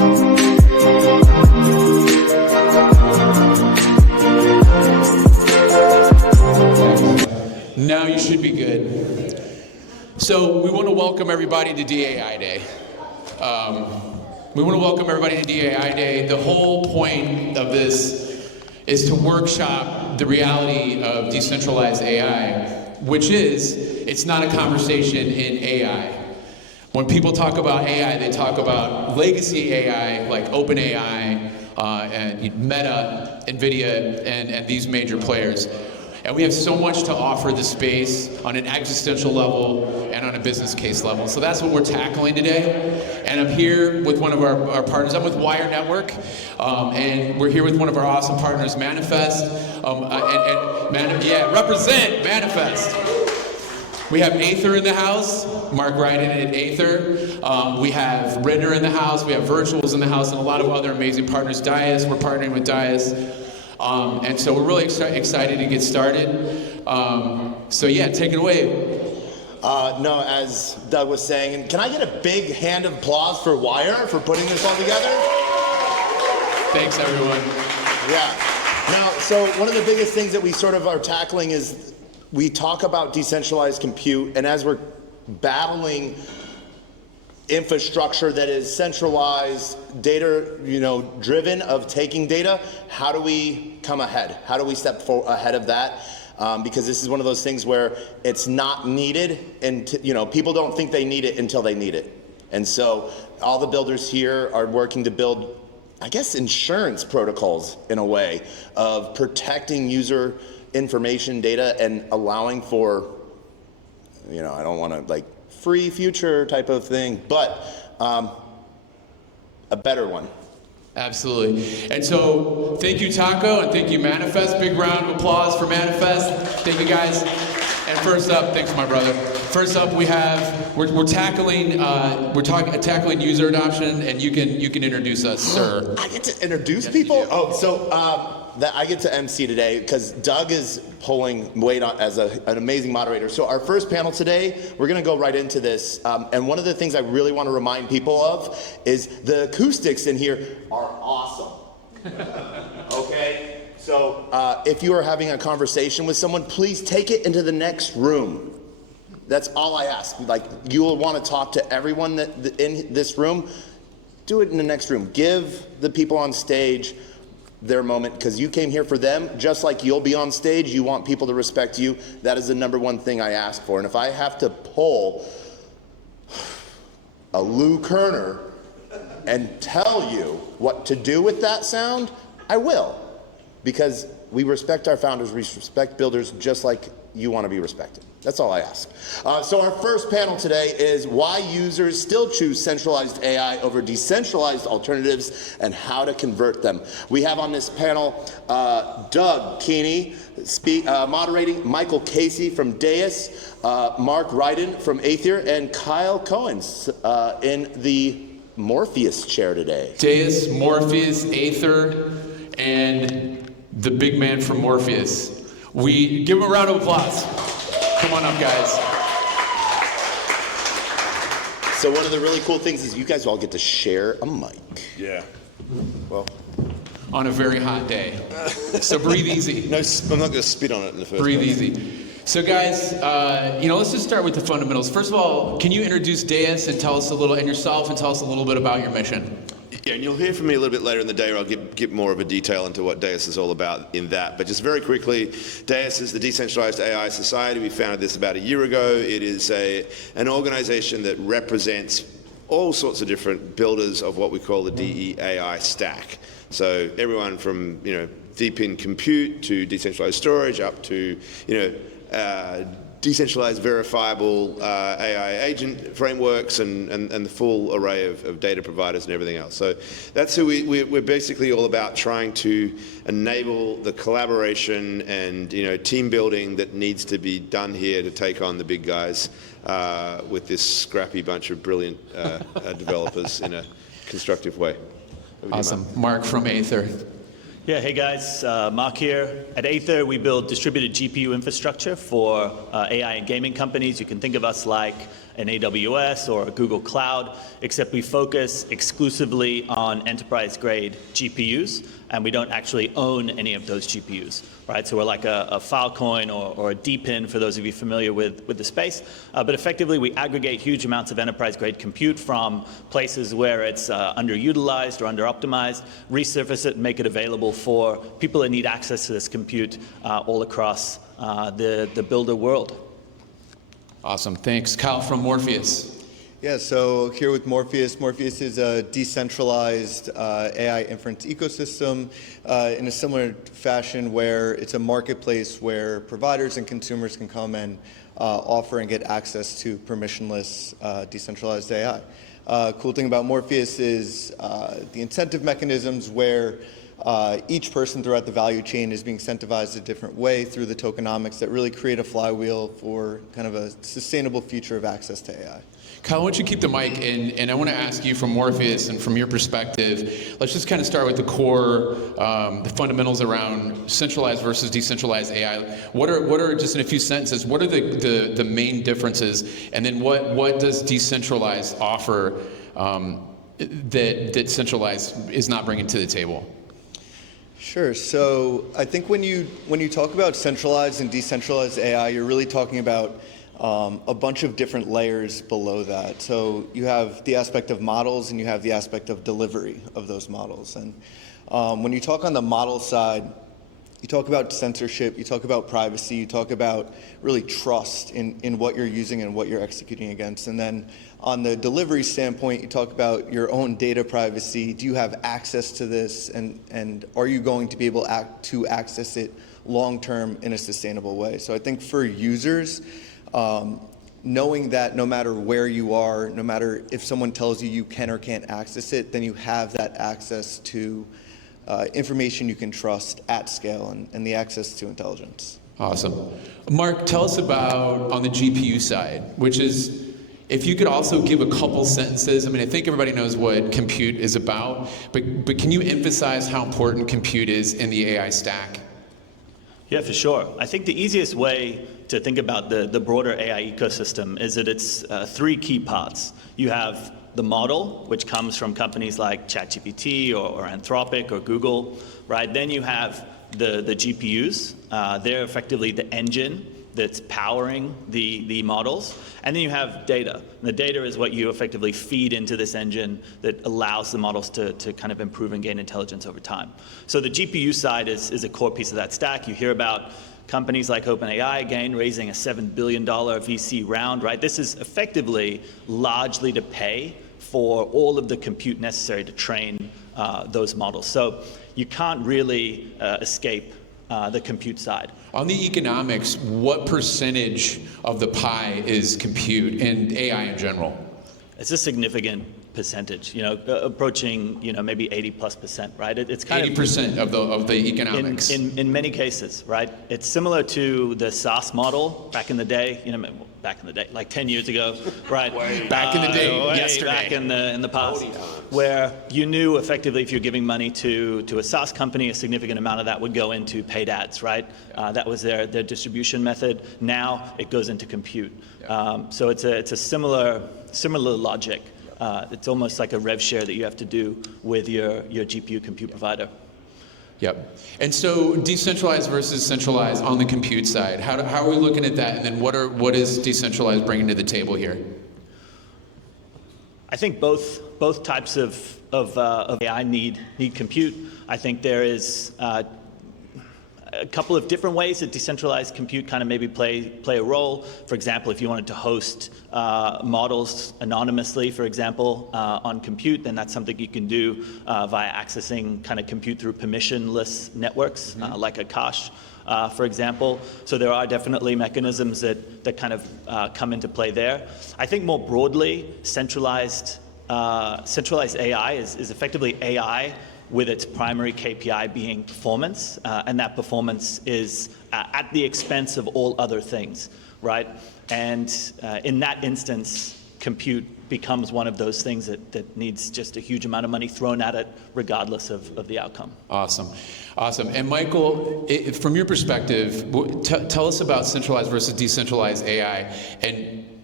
Now you should be good. So we want to welcome everybody to DEAI Day. We want to welcome everybody to DEAI Day. The whole point of this is to workshop the reality of decentralized AI, which is, it's not a conversation in AI. When people talk about AI, they talk about legacy AI like OpenAI, and Meta, NVIDIA, and these major players. And we have so much to offer the space on an existential level and on a business case level. So that's what we're tackling today. And I'm here with one of our partners. I'm with Wire Network, and we're here with one of our awesome partners, Manifest. Represent Manifest. We have Aether in the house, Mark Ryden at Aether. We have Ritter in the house, we have Virtuals in the house, and a lot of other amazing partners. Dias, we're partnering with Dias. And so we're really excited to get started. So yeah, take it away. No, as Doug was saying, and can I get a big hand of applause for Wire for putting this all together? Thanks, everyone. Yeah. Now, so one of the biggest things that we sort of are tackling is we talk about decentralized compute, and as we're battling infrastructure that is centralized, data, driven of taking data, how do we come ahead? How do we step ahead of that? Because this is one of those things where it's not needed, and people don't think they need it until they need it. And so all the builders here are working to build, I guess, insurance protocols in a way of protecting user information, data, and allowing for, I don't want to free future type of thing, but a better one. Absolutely. And so thank you, Taco, and thank you, Manifest. Big round of applause for Manifest. Thank you, guys. And first up, thanks, my brother. First up, we're tackling user adoption, and you can introduce us, sir. I get to introduce people? Oh, so I get to MC today because Doug is pulling weight on as an amazing moderator. So our first panel today, we're going to go right into this. And one of the things I really want to remind people of is the acoustics in here are awesome. Okay? So if you are having a conversation with someone, please take it into the next room. That's all I ask. You will want to talk to everyone in this room. Do it in the next room. Give the people on stage their moment, because you came here for them, just like you'll be on stage. You want people to respect you. That is the number one thing I ask for. And if I have to pull a Lou Kerner and tell you what to do with that sound, I will. Because we respect our founders, we respect builders just like you want to be respected. That's all I ask. So our first panel today is why users still choose centralized AI over decentralized alternatives and how to convert them. We have on this panel Doug Keeney moderating, Michael Casey from Deis, Mark Ryden from Aether, and Kyle Cohen in the Morpheus chair today. Deis, Morpheus, Aether, and the big man from Morpheus. We give him a round of applause. Come on up, guys. So one of the really cool things is you guys all get to share a mic. Yeah. Well. On a very hot day. So breathe easy. No, I'm not going to spit on it in the first Breathe place. easy. So guys, let's just start with the fundamentals. First of all, can you introduce Deis and tell us a little, and yourself, and tell us a little bit about your mission? Yeah, and you'll hear from me a little bit later in the day, or I'll get more of a detail into what Deis is all about in that. But just very quickly, Deis is the Decentralized AI Society. We founded this about a year ago. It is an organization that represents all sorts of different builders of what we call the DEAI stack. So everyone from deep in compute to decentralized storage up to decentralized verifiable AI agent frameworks and the full array of data providers and everything else. So that's who we're basically all about, trying to enable the collaboration and team building that needs to be done here to take on the big guys with this scrappy bunch of brilliant developers in a constructive way. Awesome. Mark from Aether. Yeah, hey guys, Mark here. At Aether, we build distributed GPU infrastructure for AI and gaming companies. You can think of us like an AWS or a Google Cloud, except we focus exclusively on enterprise-grade GPUs, and we don't actually own any of those GPUs, right? So we're like a Filecoin or a DPIN, for those of you familiar with the space. But effectively, we aggregate huge amounts of enterprise-grade compute from places where it's underutilized or under-optimized, resurface it, and make it available for people that need access to this compute all across the builder world. Awesome, thanks. Kyle from Morpheus. Yeah, so here with Morpheus. Morpheus is a decentralized AI inference ecosystem in a similar fashion where it's a marketplace where providers and consumers can come and offer and get access to permissionless decentralized AI. Cool thing about Morpheus is the incentive mechanisms where each person throughout the value chain is being incentivized a different way through the tokenomics that really create a flywheel for kind of a sustainable future of access to AI. Kyle, why don't you keep the mic, and I want to ask you from Morpheus and from your perspective, let's just kind of start with the core, the fundamentals around centralized versus decentralized AI. What are just in a few sentences, what are the main differences, and then what does decentralized offer that centralized is not bringing to the table? Sure. So I think when you talk about centralized and decentralized AI, you're really talking about a bunch of different layers below that. So you have the aspect of models and you have the aspect of delivery of those models. And when you talk on the model side, you talk about censorship, you talk about privacy, you talk about really trust in what you're using and what you're executing against. And then on the delivery standpoint, you talk about your own data privacy. Do you have access to this? And are you going to be able to access it long-term in a sustainable way? So I think for users, knowing that no matter where you are, no matter if someone tells you you can or can't access it, then you have that access to information you can trust at scale and the access to intelligence. Awesome. Mark, tell us about on the GPU side, which is, if you could also give a couple sentences. I mean, I think everybody knows what compute is about, but can you emphasize how important compute is in the AI stack? Yeah, for sure. I think the easiest way to think about the broader AI ecosystem is that it's three key parts. You have the model, which comes from companies like ChatGPT or Anthropic or Google, right? Then you have the GPUs. They're effectively the engine that's powering the models. And then you have data. And the data is what you effectively feed into this engine that allows the models to kind of improve and gain intelligence over time. So the GPU side is a core piece of that stack. You hear about companies like OpenAI, again, raising a $7 billion VC round, right? This is effectively largely to pay for all of the compute necessary to train those models. So you can't really escape the compute side. On the economics, what percentage of the pie is compute and AI in general? It's a significant percentage, approaching, maybe 80+%, right? It's kind 80% of the economics. In many cases, right? It's similar to the SaaS model back in the day, like 10 years ago, right? Back in the day, yesterday. Back in the past, where you knew effectively if you're giving money to a SaaS company, a significant amount of that would go into paid ads, right? That was their distribution method. Now it goes into compute. So it's a similar logic. It's almost like a rev share that you have to do with your GPU compute provider. Yep. And so decentralized versus centralized on the compute side, how are we looking at that? And then what is decentralized bringing to the table here? I think both types of AI need compute. I think there is a couple of different ways that decentralized compute kind of maybe play a role. For example, if you wanted to host models anonymously, for example, on compute, then that's something you can do via accessing kind of compute through permissionless networks, like a cache, for example. So there are definitely mechanisms that kind of come into play there. I think more broadly, centralized AI is effectively AI with its primary KPI being performance, and that performance is at the expense of all other things, right? And in that instance, compute becomes one of those things that needs just a huge amount of money thrown at it, regardless of the outcome. Awesome. And Michael, from your perspective, tell us about centralized versus decentralized AI, and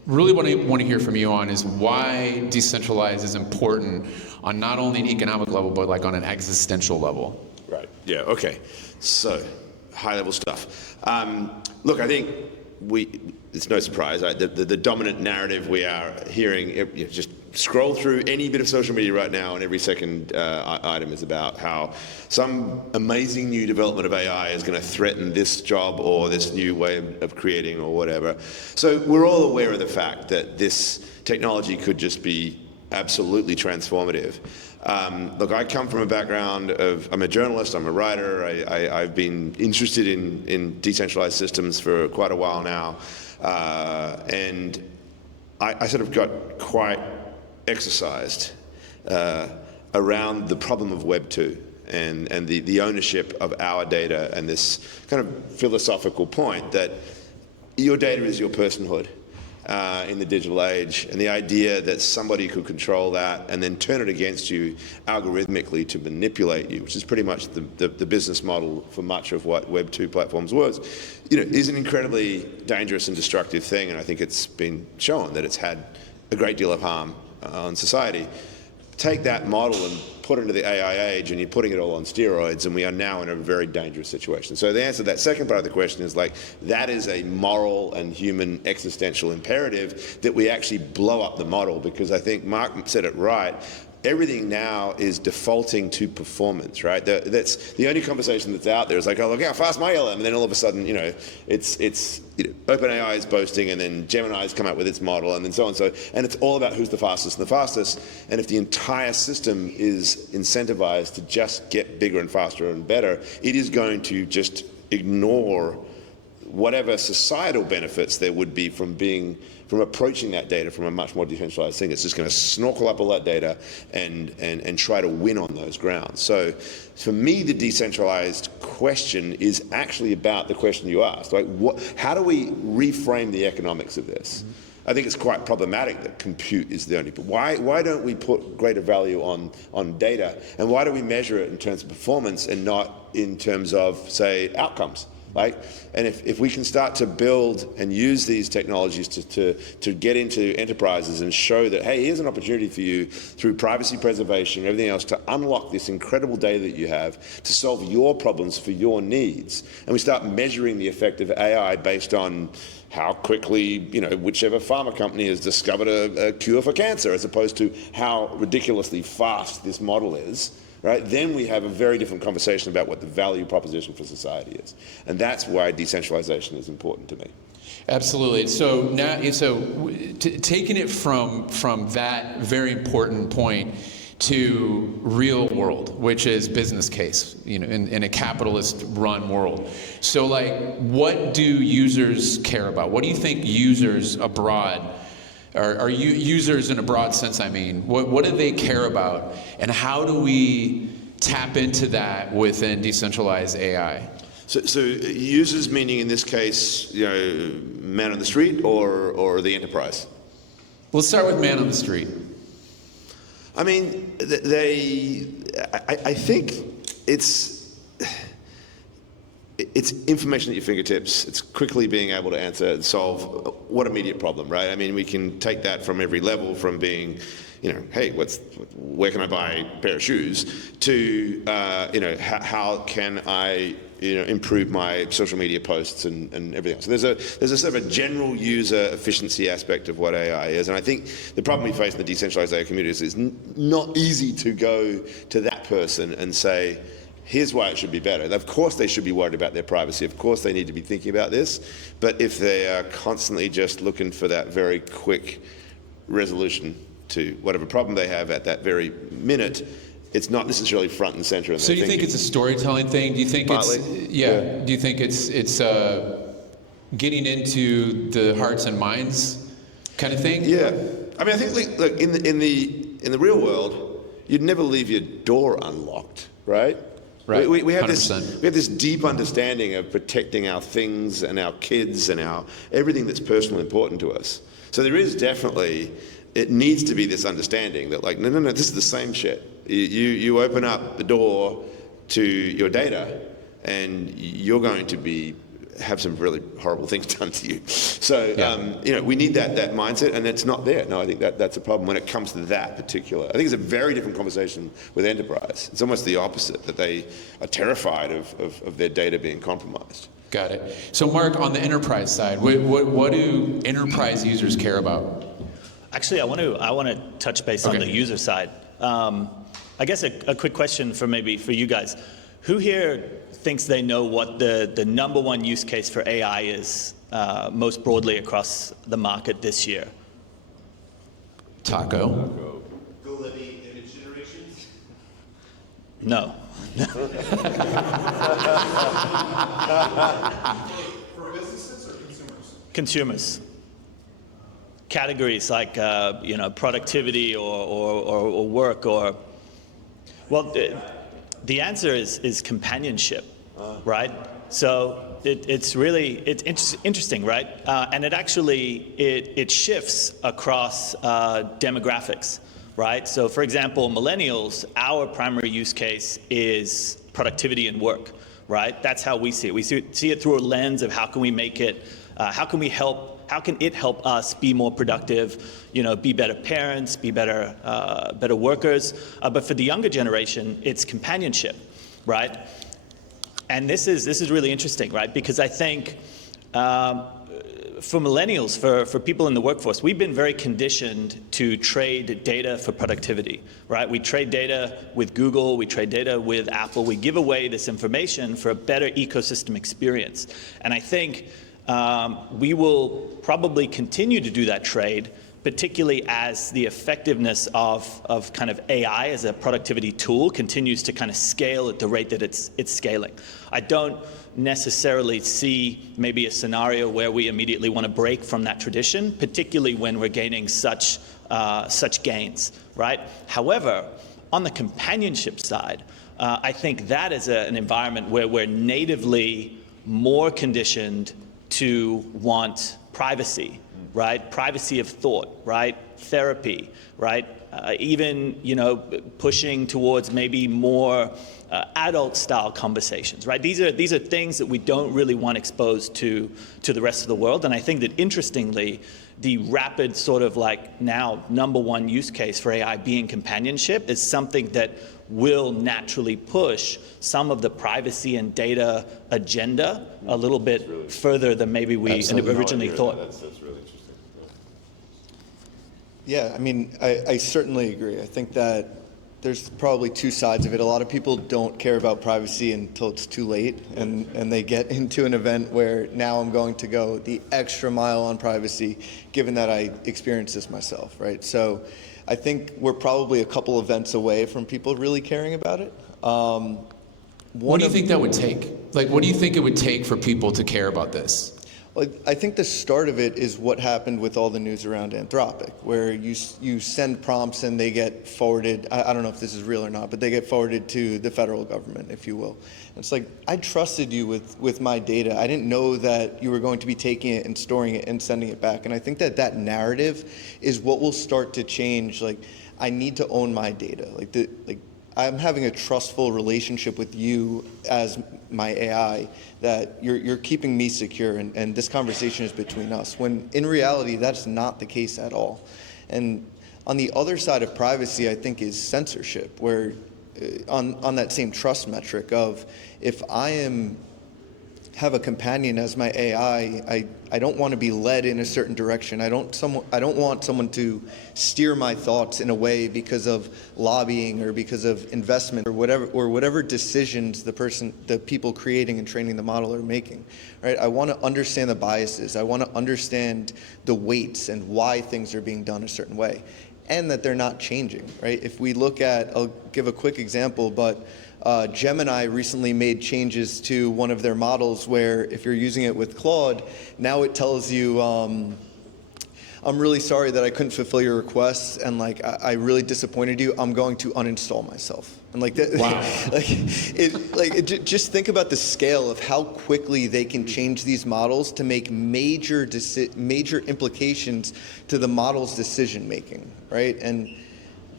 really what I want to hear from you on is why decentralized is important on not only an economic level, but like on an existential level. Right. Yeah. Okay. So, high-level stuff. Look, I think it's no surprise. The dominant narrative we are hearing, just scroll through any bit of social media right now, and every second item is about how some amazing new development of AI is going to threaten this job or this new way of creating or whatever. So we're all aware of the fact that this technology could just be absolutely transformative. Look, I come from a background of, I'm a journalist, I'm a writer, I've been interested in decentralized systems for quite a while now, and I sort of got quite exercised around the problem of Web 2 and the ownership of our data, and this kind of philosophical point that your data is your personhood in the digital age, and the idea that somebody could control that and then turn it against you algorithmically to manipulate you, which is pretty much the business model for much of what Web 2 platforms was, is an incredibly dangerous and destructive thing, and I think it's been shown that it's had a great deal of harm on society. Take that model and put it into the AI age, and you're putting it all on steroids, and we are now in a very dangerous situation. So the answer to that second part of the question is that is a moral and human existential imperative that we actually blow up the model, because I think Mark said it right. Everything now is defaulting to performance, right? That's the only conversation that's out there is like, oh, look how fast my LM, and then all of a sudden, it's OpenAI is boasting, and then Gemini's come out with its model, and then so on. And it's all about who's the fastest and the fastest. And if the entire system is incentivized to just get bigger and faster and better, it is going to just ignore whatever societal benefits there would be from approaching that data from a much more decentralized thing. It's just going to snorkel up all that data and try to win on those grounds. So for me, the decentralized question is actually about the question you asked. How do we reframe the economics of this? I think it's quite problematic that compute is the only. But why don't we put greater value on data? And why do we measure it in terms of performance and not in terms of, say, outcomes? And if we can start to build and use these technologies to get into enterprises and show that, hey, here's an opportunity for you through privacy preservation and everything else to unlock this incredible data that you have to solve your problems for your needs, and we start measuring the effect of AI based on how quickly, whichever pharma company has discovered a cure for cancer, as opposed to how ridiculously fast this model is, right? Then we have a very different conversation about what the value proposition for society is. And that's why decentralization is important to me. Absolutely. So now, taking it from that very important point to real world, which is business case, in a capitalist run world. So what do users care about? What do you think users abroad, or users in a broad sense, what do they care about? And how do we tap into that within decentralized AI? So users meaning in this case, man on the street or the enterprise? Let's start with man on the street. I mean, I think it's information at your fingertips. It's quickly being able to answer and solve what immediate problem, right? I mean, we can take that from every level, from being, hey, where can I buy a pair of shoes, to, how can I, improve my social media posts and everything else. So there's a sort of a general user efficiency aspect of what AI is, and I think the problem we face in the decentralized AI community is it's not easy to go to that person and say, here's why it should be better. Of course they should be worried about their privacy. Of course they need to be thinking about this. But if they are constantly just looking for that very quick resolution to whatever problem they have at that very minute, it's not necessarily front and center in their So do you think it's a storytelling thing? Do you think Partly. Do you think it's getting into the hearts and minds kind of thing? Yeah. I mean, I think look, in the real world, you'd never leave your door unlocked, right? Right. We have 100%. this deep understanding of protecting our things and our kids and everything that's personally important to us. So there is definitely, it needs to be this understanding that no, this is the same shit. You open up the door to your data, and you're going to be have some really horrible things done to you. So, we need that mindset, and it's not there. No, I think that's a problem when it comes to that particular. I think it's a very different conversation with enterprise. It's almost the opposite, that they are terrified of their data being compromised. Got it. So Mark, on the enterprise side, what do enterprise users care about? Actually, I want to touch base on the user side. I guess a quick question for you guys. Who here thinks they know what the #1 use case for AI is most broadly across the market this year? Taco. Golden image generations? No. For businesses or consumers? Consumers. Categories like productivity or work or, well, the answer is companionship, right? So it's interesting, right? And it shifts across demographics, right? So for example, millennials, our primary use case is productivity and work, right? That's how we see it. We see it through a lens of how can we make it, how can it help us be more productive, be better parents, be better workers. But for the younger generation, it's companionship, right? And this is really interesting, right? Because I think for millennials, for people in the workforce, we've been very conditioned to trade data for productivity, right? We trade data with Google, we trade data with Apple, we give away this information for a better ecosystem experience. And I think we will probably continue to do that trade, particularly as the effectiveness of kind of AI as a productivity tool continues to kind of scale at the rate that it's scaling. I don't necessarily see maybe a scenario where we immediately want to break from that tradition, particularly when we're gaining such gains, right? However, on the companionship side, I think that is an environment where we're natively more conditioned to want privacy, right? Privacy of thought, right? Therapy, right? Even, pushing towards maybe more adult-style conversations, right? These are things that we don't really want exposed to the rest of the world. And I think that, interestingly, the rapid sort of like now #1 use case for AI being companionship is something that will naturally push some of the privacy and data agenda a little bit further than maybe we originally thought. That's really interesting. Yeah, I mean, I certainly agree. I think that there's probably two sides of it. A lot of people don't care about privacy until it's too late, and they get into an event where now I'm going to go the extra mile on privacy, given that I experienced this myself, right? So I think we're probably a couple events away from people really caring about it. What do you think that would take? Like, what do you think it would take for people to care about this? Well, I think the start of it is what happened with all the news around Anthropic, where you send prompts and they get forwarded. I don't know if this is real or not, but they get forwarded to the federal government, if you will. And it's like, I trusted you with my data. I didn't know that you were going to be taking it and storing it and sending it back. And I think that narrative is what will start to change. Like, I need to own my data. I'm having a trustful relationship with you as my AI, that you're keeping me secure, and this conversation is between us, when in reality that's not the case at all. And on the other side of privacy, I think, is censorship, where on that same trust metric of, if I have a companion as my AI, I don't want to be led in a certain direction. I don't want someone to steer my thoughts in a way because of lobbying or because of investment or whatever decisions the people creating and training the model are making. Right? I want to understand the biases. I want to understand the weights and why things are being done a certain way, and that they're not changing. Right? If we look at, I'll give a quick example, but Gemini recently made changes to one of their models where, if you're using it with Claude, now it tells you, I'm really sorry that I couldn't fulfill your requests, and I really disappointed you. I'm going to uninstall myself. And Wow. Just think about the scale of how quickly they can change these models to make major implications to the model's decision making, right? And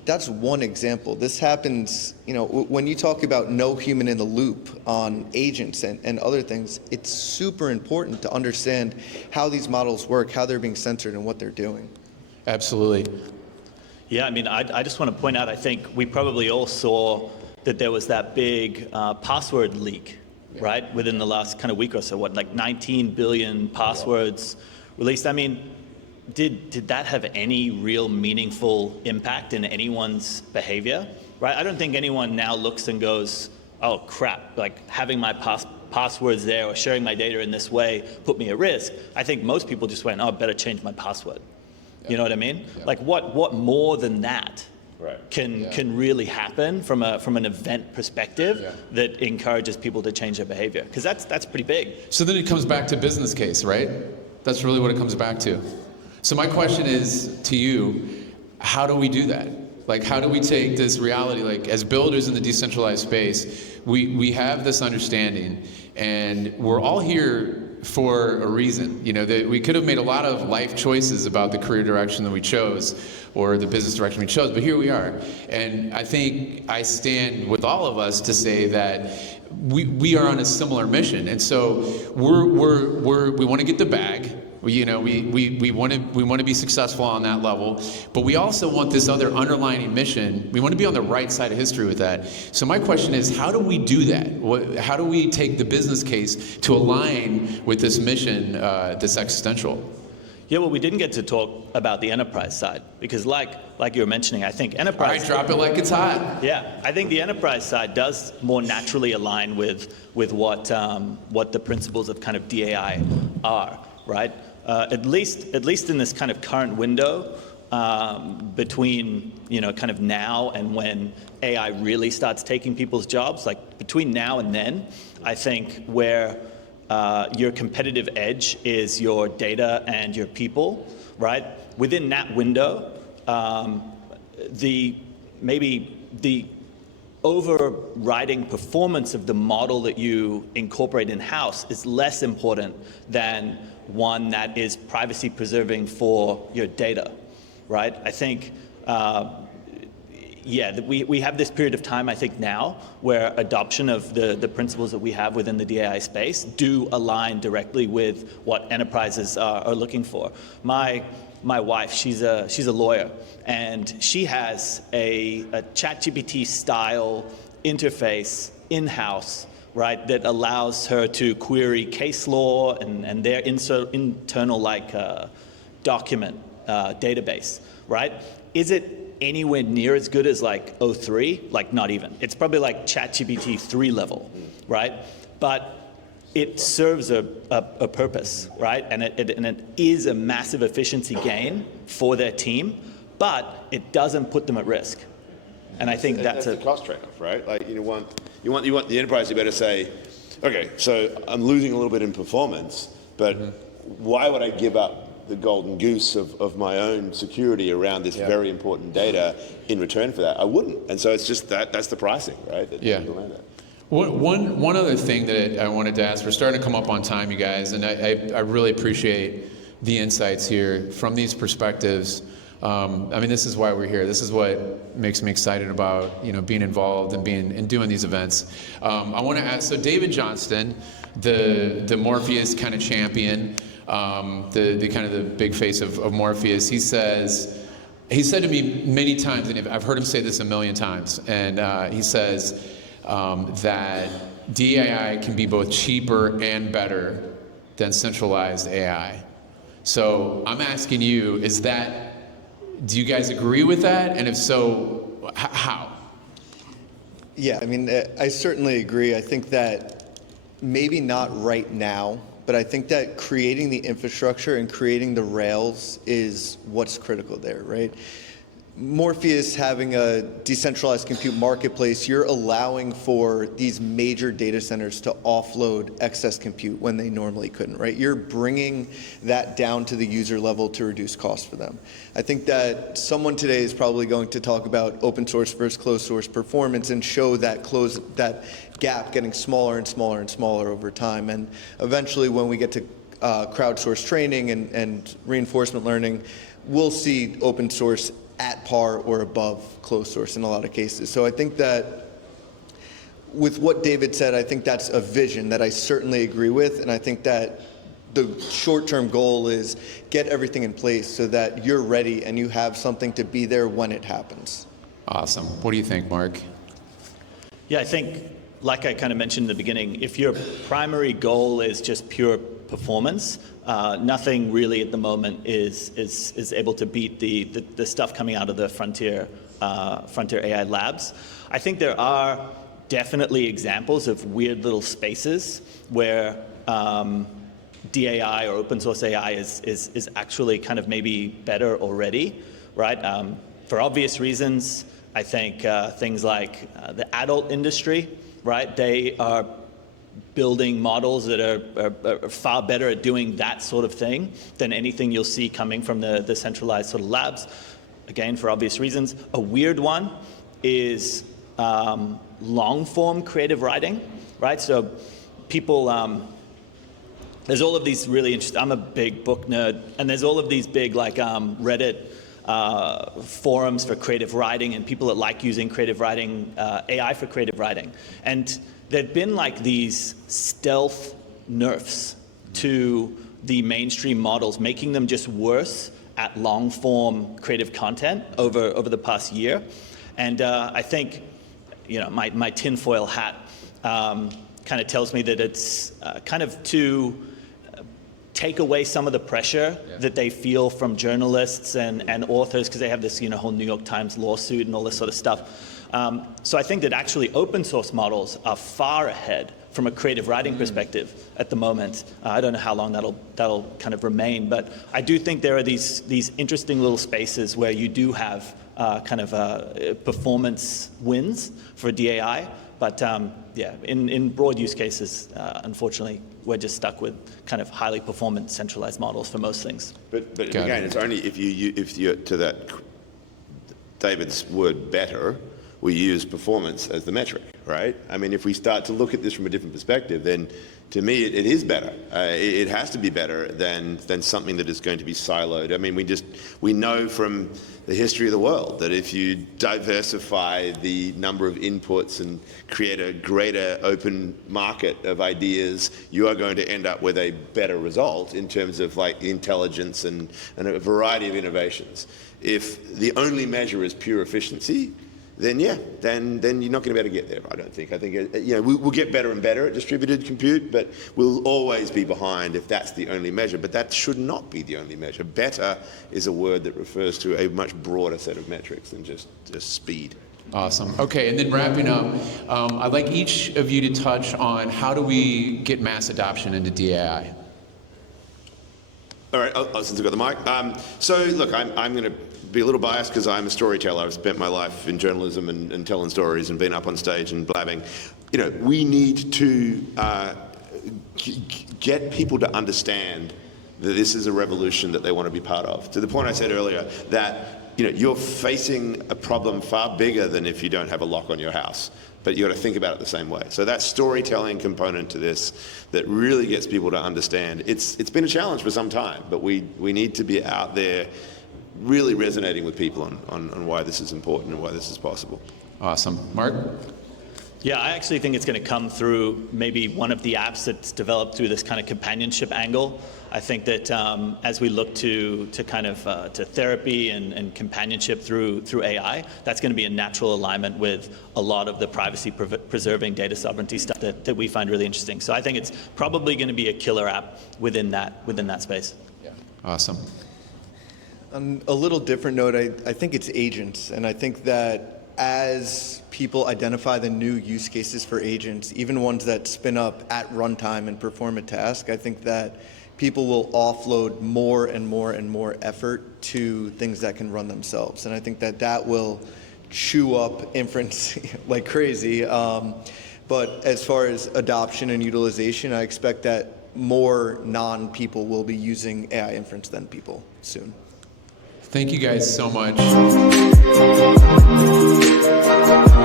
that's one example. This happens, when you talk about no human in the loop on agents and other things, it's super important to understand how these models work, how they're being censored, and what they're doing. Absolutely. Yeah, I mean, I just want to point out, I think we probably all saw that there was that big password leak, right, within the last kind of week or so, like 19 billion passwords released. I mean, did that have any real meaningful impact in anyone's behavior, right? I don't think anyone now looks and goes, oh crap, like having my passwords there or sharing my data in this way put me at risk. I think most people just went, oh, I better change my password. You know what I mean? Yeah. Like what more than that can really happen from an event perspective that encourages people to change their behavior? Because that's pretty big. So then it comes back to business case, right? That's really what it comes back to. So my question is to you, how do we do that? Like, how do we take this reality, like as builders in the decentralized space, we have this understanding, and we're all here for a reason. That we could have made a lot of life choices about the career direction that we chose or the business direction we chose, but here we are. And I think I stand with all of us to say that we are on a similar mission. And so we want to get the bag. We want to be successful on that level, but we also want this other underlying mission. We want to be on the right side of history with that. So my question is, how do we do that? How do we take the business case to align with this mission that's existential? Yeah, well, we didn't get to talk about the enterprise side because, like you were mentioning, I think enterprise. All right, drop it like it's hot. Yeah, I think the enterprise side does more naturally align with what the principles of kind of DEAI are, right? At least in this kind of current window between kind of now and when AI really starts taking people's jobs, like between now and then, I think where your competitive edge is your data and your people, right? Within that window, the overriding performance of the model that you incorporate in-house is less important than one that is privacy preserving for your data, right? I think, we have this period of time, I think now, where adoption of the principles that we have within the DEAI space do align directly with what enterprises are looking for. My wife, she's a lawyer, and she has a ChatGPT style interface in-house, right, that allows her to query case law and their internal document database, right? Is it anywhere near as good as like O3? Like not even. It's probably like ChatGPT 3 level, right? But it serves a purpose, right? And it is a massive efficiency gain for their team, but it doesn't put them at risk. And I think that's the cost trade-off, right? Like you want the enterprise to be able to say, okay, so I'm losing a little bit in performance, but why would I give up the golden goose of my own security around this very important data in return for that? I wouldn't. And so it's just that's the pricing, right? One other thing that I wanted to ask, we're starting to come up on time, you guys, and I really appreciate the insights here from these perspectives. This is why we're here. This is what makes me excited about being involved and doing these events. I want to ask, so David Johnston, the Morpheus kind of champion, the kind of the big face of Morpheus, he said to me many times, and I've heard him say this a million times, and he says that DEAI can be both cheaper and better than centralized AI. So I'm asking you, do you guys agree with that? And if so, how? Yeah, I certainly agree. I think that maybe not right now, but I think that creating the infrastructure and creating the rails is what's critical there, right? Morpheus having a decentralized compute marketplace, you're allowing for these major data centers to offload excess compute when they normally couldn't, right? You're bringing that down to the user level to reduce costs for them. I think that someone today is probably going to talk about open source versus closed source performance and show that gap getting smaller and smaller and smaller over time. And eventually when we get to crowdsourced training and reinforcement learning, we'll see open source at par or above closed source in a lot of cases. So I think that with what David said, I think that's a vision that I certainly agree with, and I think that the short-term goal is get everything in place so that you're ready and you have something to be there when it happens. Awesome. What do you think, Mark? Yeah, I think, like I kind of mentioned in the beginning, if your primary goal is just pure performance, nothing really at the moment is able to beat the stuff coming out of the Frontier AI labs. I think there are definitely examples of weird little spaces where DAI or open source AI is actually kind of maybe better already, right? For obvious reasons, I think things like the adult industry, right? They are building models that are far better at doing that sort of thing than anything you'll see coming from the centralized sort of labs. Again, for obvious reasons. A weird one is long-form creative writing, right? So people, there's all of these really interesting, I'm a big book nerd, and there's all of these big like Reddit forums for creative writing and people that like using creative writing, AI for creative writing. And there'd been like these stealth nerfs to the mainstream models, making them just worse at long-form creative content over the past year. And I think, you know, my tinfoil hat kind of tells me that it's kind of to take away some of the pressure that they feel from journalists and authors, because they have this, you know, whole New York Times lawsuit and all this sort of stuff. So I think that actually open source models are far ahead from a creative writing perspective at the moment. I don't know how long that'll kind of remain, but I do think there are these interesting little spaces where you do have kind of performance wins for DAI. But yeah, in broad use cases, unfortunately, we're just stuck with kind of highly performant centralized models for most things. But again, it's only if you to that David's word better, we use performance as the metric, right? I mean, if we start to look at this from a different perspective, then to me it is better. It has to be better than something that is going to be siloed. I mean, we know from the history of the world that if you diversify the number of inputs and create a greater open market of ideas, you are going to end up with a better result in terms of like intelligence and a variety of innovations. If the only measure is pure efficiency, then yeah, then you're not going to be able to get there, I don't think. I think, you know, we'll get better and better at distributed compute, but we'll always be behind if that's the only measure. But that should not be the only measure. Better is a word that refers to a much broader set of metrics than just speed. Awesome. Okay, and then wrapping up, I'd like each of you to touch on how do we get mass adoption into DAI? All right, since I've got the mic. So look, I'm going to be a little biased because I'm a storyteller. I've spent my life in journalism and telling stories and being up on stage and blabbing. You know, we need to get people to understand that this is a revolution that they want to be part of. To the point I said earlier, that, you know, you're facing a problem far bigger than if you don't have a lock on your house. But you got to think about it the same way. So that storytelling component to this that really gets people to understand. It's been a challenge for some time, but we need to be out there really resonating with people on why this is important and why this is possible. Awesome. Mark? Yeah, I actually think it's going to come through maybe one of the apps that's developed through this kind of companionship angle. I think that as we look to kind of to therapy and companionship through AI, that's going to be a natural alignment with a lot of the privacy preserving data sovereignty stuff that we find really interesting. So I think it's probably going to be a killer app within that space. Yeah. Awesome. On a little different note, I think it's agents, and I think that as people identify the new use cases for agents, even ones that spin up at runtime and perform a task, I think that people will offload more and more and more effort to things that can run themselves. And I think that that will chew up inference like crazy. But as far as adoption and utilization, I expect that more non-people will be using AI inference than people soon. Thank you guys so much.